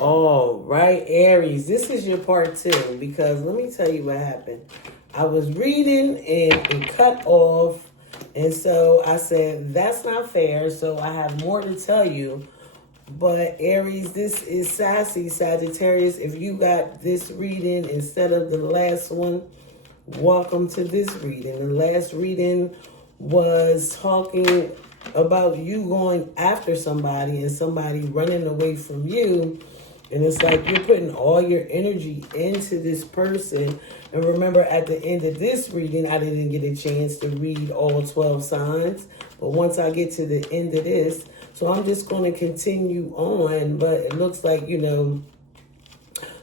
All right, Aries, this is your part two because let me tell you what happened. I was reading and it cut off, and so I said, that's not fair. So I have more to tell you. But Aries, this is Sassy Sagittarius. If you got this reading instead of the last one, welcome to this reading. The last reading was talking about you going after somebody and somebody running away from you. And it's like you're putting all your energy into this person. And remember, at the end of this reading, I didn't get a chance to read all 12 signs. But once I get to the end of this, so I'm just going to continue on. But it looks like,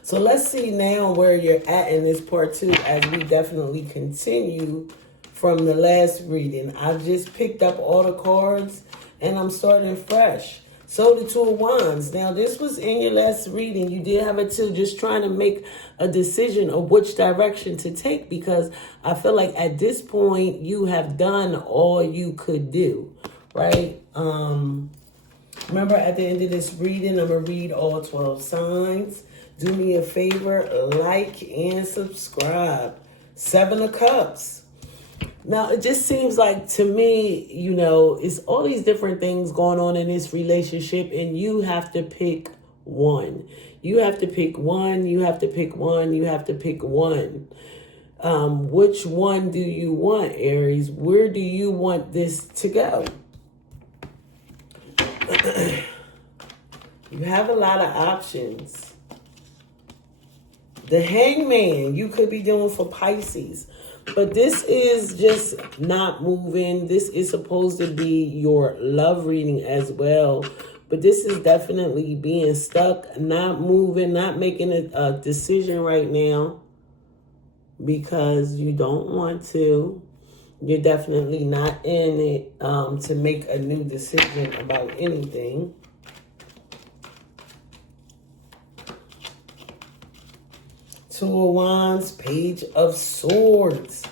so let's see now where you're at in this part two as we definitely continue from the last reading. I just picked up all the cards and I'm starting fresh. So the Two of Wands. Now, this was in your last reading. You did have a two, just trying to make a decision of which direction to take, because I feel like at this point you have done all you could do, right? Remember, at the end of this reading, I'm going to read all 12 signs. Do me a favor, like and subscribe. Seven of Cups. Now, it just seems like to me, it's all these different things going on in this relationship, and you have to pick one. You have to pick one. You have to pick one. You have to pick one. Which one do you want, Aries? Where do you want this to go? You have a lot of options. The Hangman, you could be doing for Pisces. But this is just not moving. This is supposed to be your love reading as well. But this is definitely being stuck, not moving, not making a decision right now because you don't want to. You're definitely not in it to make a new decision about anything. Two of Wands, Page of Swords.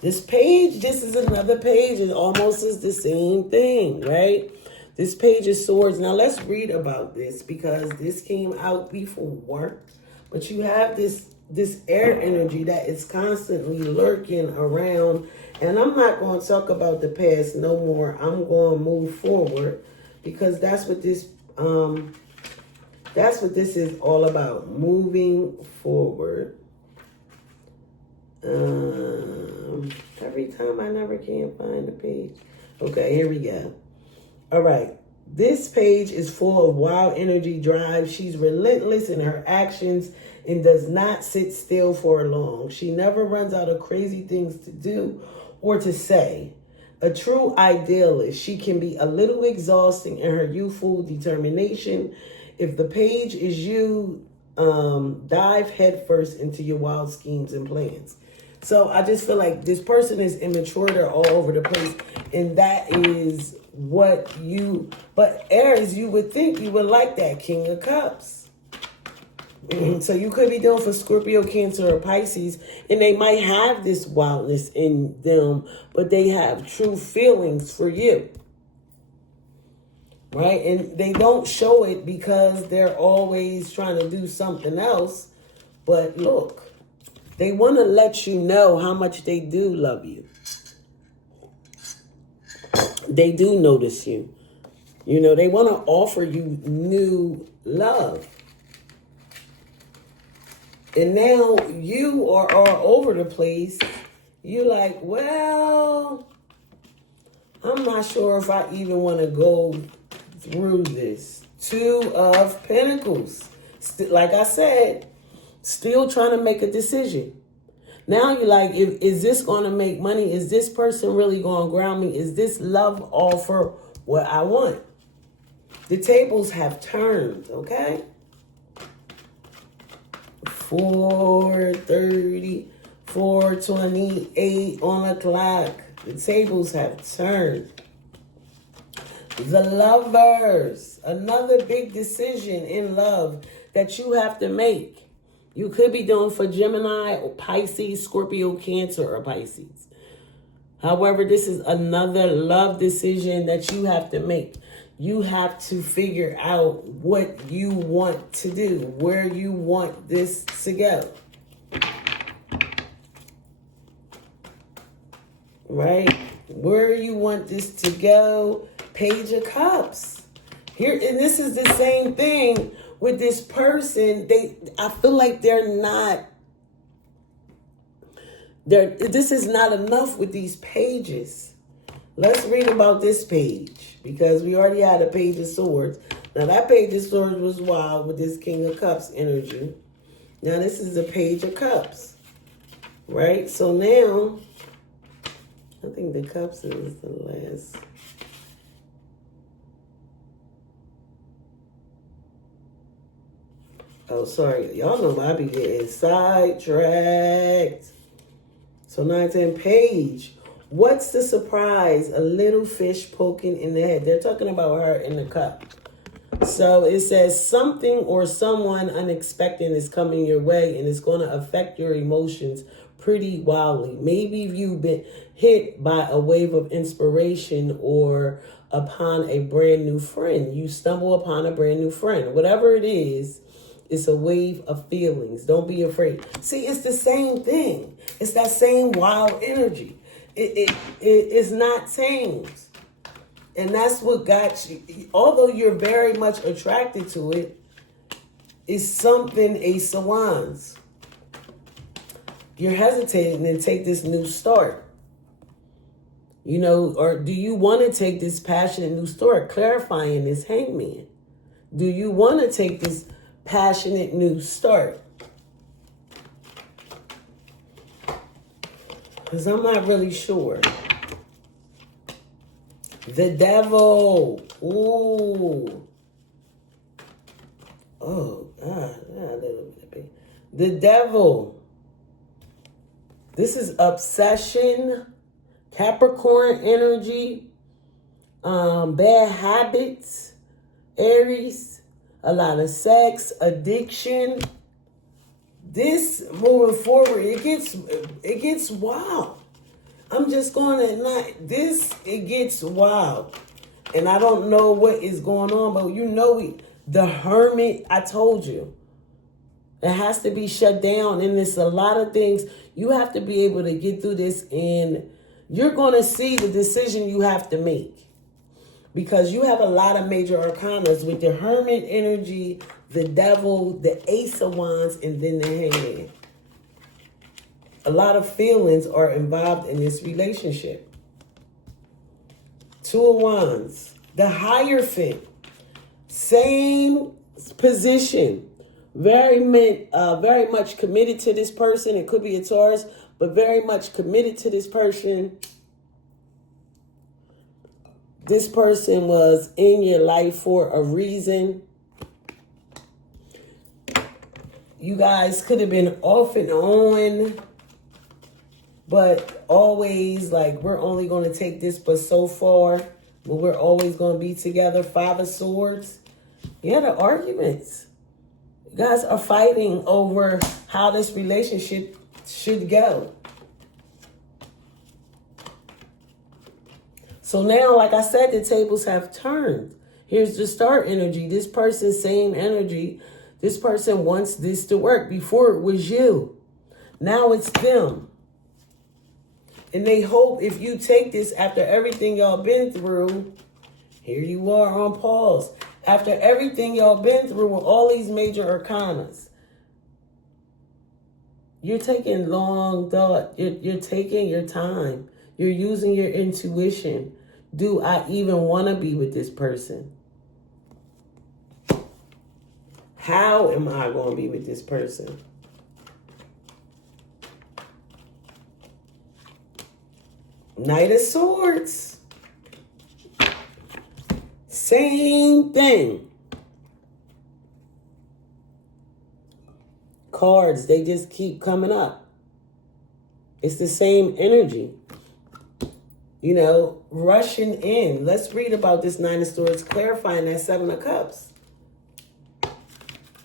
This is another page. It almost is the same thing, right? This Page of Swords. Now, let's read about this because this came out before. But you have this air energy that is constantly lurking around. And I'm not going to talk about the past no more. I'm going to move forward because that's what this is all about, moving forward. Every time I never can find the page. Okay, here we go. All right. This page is full of wild energy, drive. She's relentless in her actions and does not sit still for long. She never runs out of crazy things to do or to say. A true idealist. She can be a little exhausting in her youthful determination. If the page is you, dive headfirst into your wild schemes and plans. So I just feel like this person is immature. They're all over the place. And that is what but Aries, you would think you would like that King of Cups. So you could be doing for Scorpio, Cancer, or Pisces. And they might have this wildness in them, but they have true feelings for you. Right? And they don't show it because they're always trying to do something else. But look, they want to let you know how much they do love you. They do notice you. They want to offer you new love. And now you are all over the place. You're like, well, I'm not sure if I even want to go through this. Two of Pentacles. Like I said, still trying to make a decision. Now you're like, is this going to make money? Is this person really going to ground me? Is this love offer what I want? The tables have turned, okay? 4:30, 4:28 on the clock. The tables have turned. The Lovers, another big decision in love that you have to make. You could be doing for Gemini or Pisces, Scorpio, Cancer, or Pisces. However, this is another love decision that you have to make. You have to figure out what you want to do, where you want this to go. Right? Where you want this to go. Page of Cups. Here, and this is the same thing with this person. I feel like this is not enough with these pages. Let's read about this page, because we already had a Page of Swords. Now that Page of Swords was wild with this King of Cups energy. Now this is a Page of Cups, right? So now, I think the Cups is the last. Oh, sorry. Y'all know I be getting sidetracked. So 9-10 Page. What's the surprise? A little fish poking in the head. They're talking about her in the cup. So it says something or someone unexpected is coming your way and it's going to affect your emotions pretty wildly. Maybe you've been hit by a wave of inspiration or upon a brand new friend. You stumble upon a brand new friend. Whatever it is, it's a wave of feelings. Don't be afraid. See, it's the same thing. It's that same wild energy. It's not tamed. And that's what got you. Although you're very much attracted to it, it's something Ace of Wands. You're hesitating to take this new start. You know, or do you want to take this passionate new start? Clarifying this Hangman. Do you want to take this passionate new start? Because I'm not really sure. The Devil. Ooh. Oh, God. The Devil. This is obsession, Capricorn energy, bad habits, Aries, a lot of sex, addiction. This moving forward, it gets wild. I'm just going at night. It gets wild. And I don't know what is going on, but you know, the Hermit, I told you, it has to be shut down. And there's a lot of things. You have to be able to get through this, and you're going to see the decision you have to make. Because you have a lot of major arcanas with the Hermit energy, the Devil, the Ace of Wands, and then the Hangman. A lot of feelings are involved in this relationship. Two of Wands. The Hierophant. Same position. Very much committed to this person. It could be a Taurus, but very much committed to this person. This person was in your life for a reason. You guys could have been off and on, but always like, we're only going to take this but so far, but we're always going to be together. Five of Swords. Yeah, the arguments. You guys are fighting over how this relationship should go. So now, like I said, the tables have turned. Here's the Star energy. This person, same energy. This person wants this to work. Before it was you. Now it's them. And they hope if you take this after everything y'all been through, here you are on pause. After everything y'all been through with all these major arcanas, you're taking long thought. You're taking your time. You're using your intuition. Do I even want to be with this person? How am I going to be with this person? Knight of Swords. Same thing. Cards, they just keep coming up. It's the same energy. You know, rushing in. Let's read about this Nine of Swords, clarifying that Seven of Cups.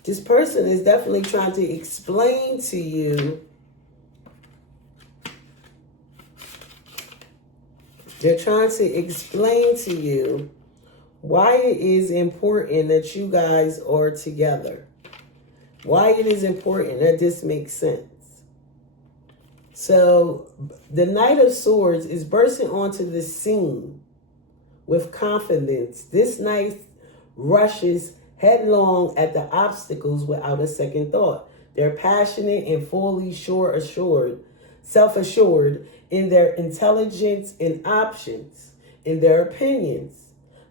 This person is definitely trying to explain to you. They're trying to explain to you why it is important that you guys are together. Why it is important that this makes sense. So the Knight of Swords is bursting onto the scene with confidence. This knight rushes headlong at the obstacles without a second thought. They're passionate and fully self-assured in their intelligence and options, in their opinions,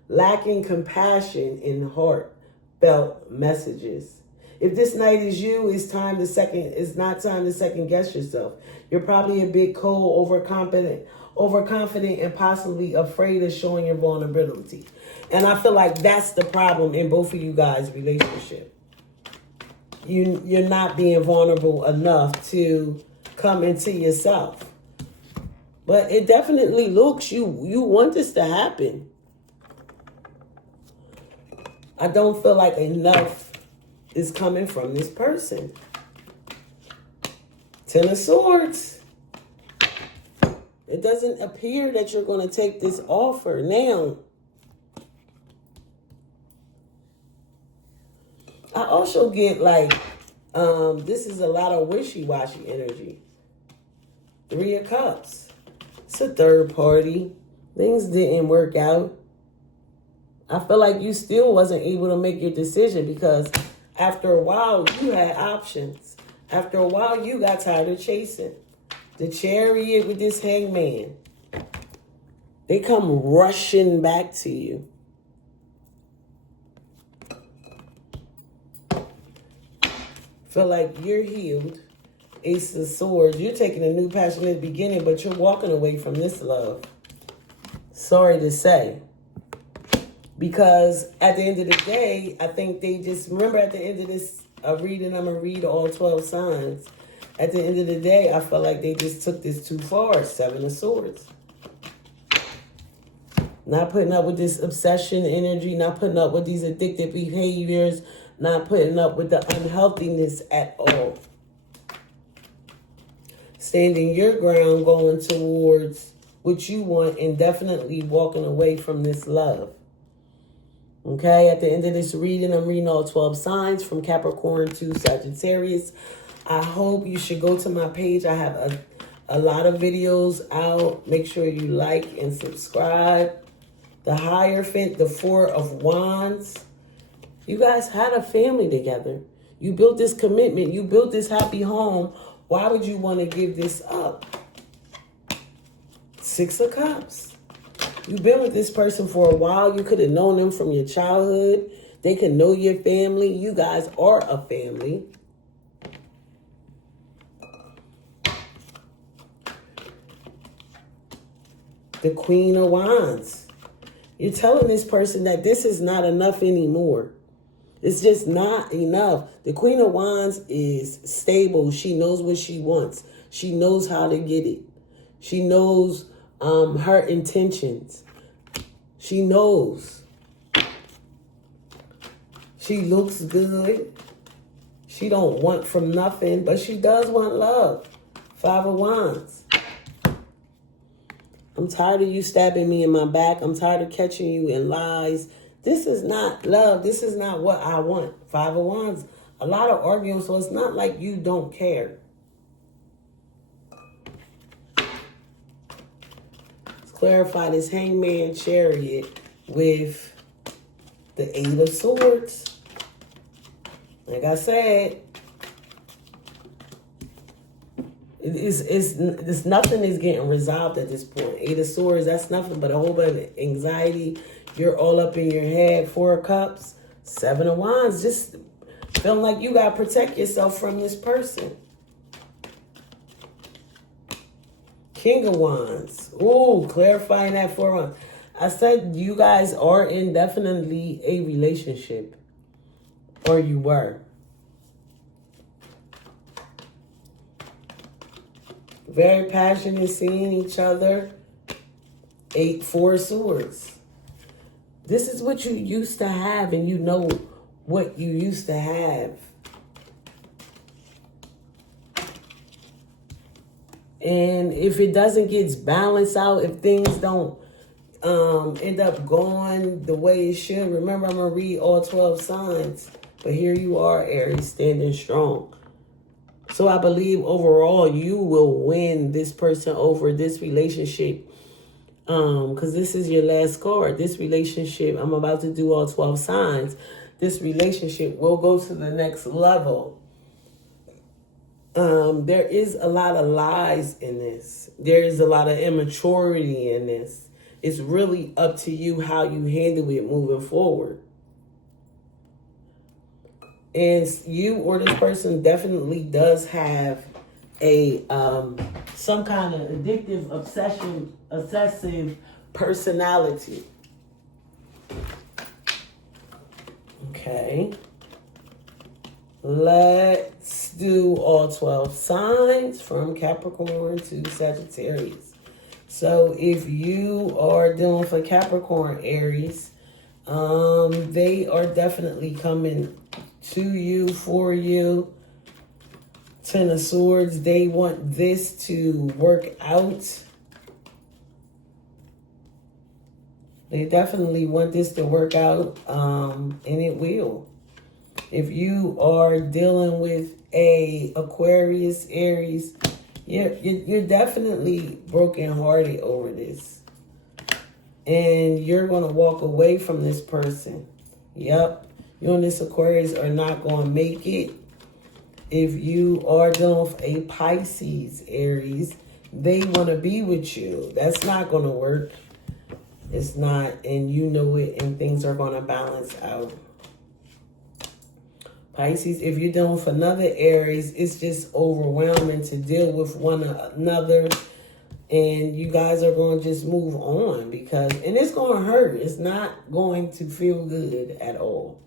lacking compassion in heartfelt messages. If this night is you, it's not time to second guess yourself. You're probably a bit cold, overconfident, and possibly afraid of showing your vulnerability. And I feel like that's the problem in both of you guys' relationship. You're not being vulnerable enough to come into yourself. But it definitely looks you want this to happen. I don't feel like enough is coming from this person. Ten of Swords. It doesn't appear that you're going to take this offer. Now, I also get like, this is a lot of wishy-washy energy. Three of Cups. It's a third party. Things didn't work out. I feel like you still wasn't able to make your decision because after a while, you had options. After a while, you got tired of chasing. The Chariot with this Hangman. They come rushing back to you. Feel like you're healed. Ace of Swords. You're taking a new passionate beginning, but you're walking away from this love. Sorry to say. Because at the end of the day, I think they just, remember at the end of this reading, I'm going to read all 12 signs. At the end of the day, I felt like they just took this too far. Seven of Swords. Not putting up with this obsession energy, not putting up with these addictive behaviors, not putting up with the unhealthiness at all. Standing your ground, going towards what you want, and definitely walking away from this love. Okay, at the end of this reading, I'm reading all 12 signs from Capricorn to Sagittarius. I hope you should go to my page. I have a lot of videos out. Make sure you like and subscribe. The Hierophant, the Four of Wands. You guys had a family together. You built this commitment. You built this happy home. Why would you want to give this up? Six of Cups. You've been with this person for a while. You could have known them from your childhood. They can know your family. You guys are a family. The Queen of Wands. You're telling this person that this is not enough anymore. It's just not enough. The Queen of Wands is stable. She knows what she wants. She knows how to get it. She knows her intentions. She knows. She looks good. She don't want from nothing, but she does want love. Five of Wands. I'm tired of you stabbing me in my back. I'm tired of catching you in lies. This is not love. This is not what I want. Five of Wands. A lot of arguing, so it's not like you don't care. Let's clarify this Hangman Chariot with the Eight of Swords. Like I said, it's nothing is getting resolved at this point. Eight of Swords, that's nothing but a whole bunch of anxiety. You're all up in your head. Four of Cups. Seven of Wands. Just feeling like you got to protect yourself from this person. King of Wands. Ooh, clarifying that for Wands. I said you guys are in definitely a relationship. Or you were. Very passionate, seeing each other. Four of Swords. This is what you used to have, and you know what you used to have. And if it doesn't get balanced out, if things don't, end up going the way it should. Remember, I'm going to read all 12 signs. But here you are, Aries, standing strong. So I believe overall you will win this person over, this relationship. Because this is your last card. This relationship, I'm about to do all 12 signs. This relationship will go to the next level. There is a lot of lies in this. There is a lot of immaturity in this. It's really up to you how you handle it moving forward. And you or this person definitely does have a some kind of addictive, obsessive personality. Okay. Let's do all 12 signs from Capricorn to Sagittarius. So if you are dealing for Capricorn, Aries, they are definitely coming to you, for you. Ten of Swords, they want this to work out. They definitely want this to work out, and it will. If you are dealing with a Aquarius, Aries, you're definitely brokenhearted over this. And you're going to walk away from this person. Yep. You and this Aquarius are not going to make it. If you are dealing with a Pisces, Aries, they want to be with you. That's not going to work. It's not, and you know it, and things are going to balance out. Pisces, if you're dealing with another Aries, it's just overwhelming to deal with one another. And you guys are going to just move on because, and it's going to hurt. It's not going to feel good at all.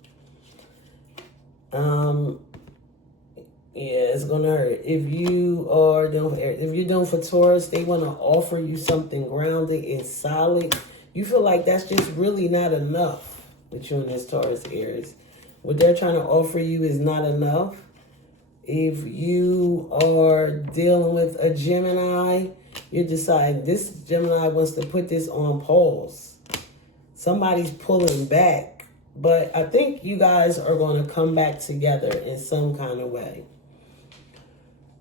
Yeah, it's gonna hurt. If you're doing for Taurus, they want to offer you something grounded and solid. You feel like that's just really not enough with you and this Taurus, Aries. What they're trying to offer you is not enough. If you are dealing with a Gemini, you decide this Gemini wants to put this on pause. Somebody's pulling back, but I think you guys are going to come back together in some kind of way.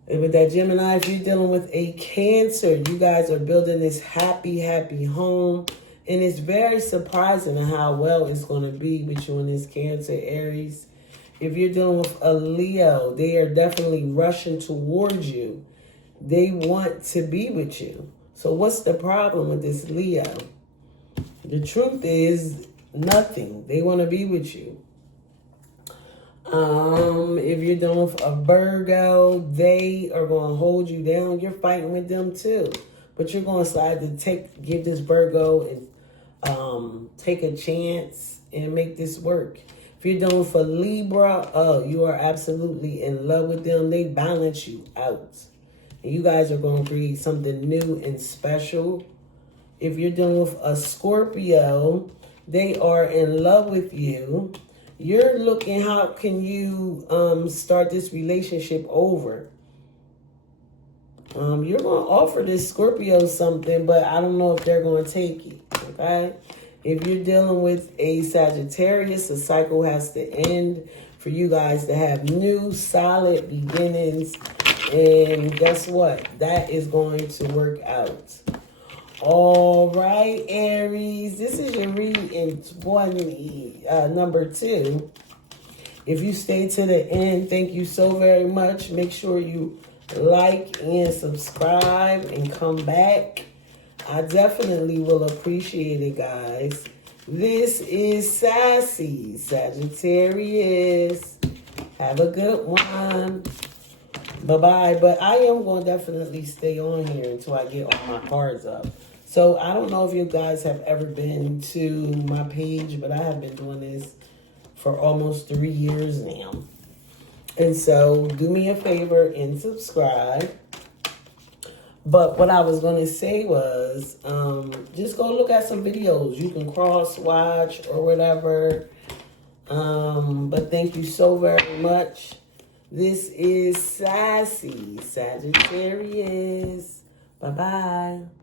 And with that Gemini, if you're dealing with a Cancer, you guys are building this happy, happy home. And it's very surprising how well it's going to be with you and this Cancer, Aries. If you're dealing with a Leo, they are definitely rushing towards you. They want to be with you. So what's the problem with this Leo? The truth is nothing. They want to be with you. If you're dealing with a Virgo, they are going to hold you down. You're fighting with them too. But you're going to decide to give this Virgo and take a chance and make this work. If you're dealing for Libra, you are absolutely in love with them. They balance you out. And you guys are going to create something new and special. If you're dealing with a Scorpio, they are in love with you. You're looking, how can you start this relationship over? You're going to offer this Scorpio something, but I don't know if they're going to take it, okay? If you're dealing with a Sagittarius, the cycle has to end for you guys to have new, solid beginnings. And guess what? That is going to work out. All right, Aries, this is your reading number 2. If you stay to the end, thank you so very much. Make sure you like and subscribe and come back. I definitely will appreciate it, guys. This is Sassy Sagittarius. Have a good one. Bye-bye. But I am going to definitely stay on here until I get all my cards up. So I don't know if you guys have ever been to my page, but I have been doing this for almost 3 years now. And so do me a favor and subscribe. But what I was going to say was just go look at some videos. You can cross-watch or whatever. But thank you so very much. This is Sassy Sagittarius. Bye-bye.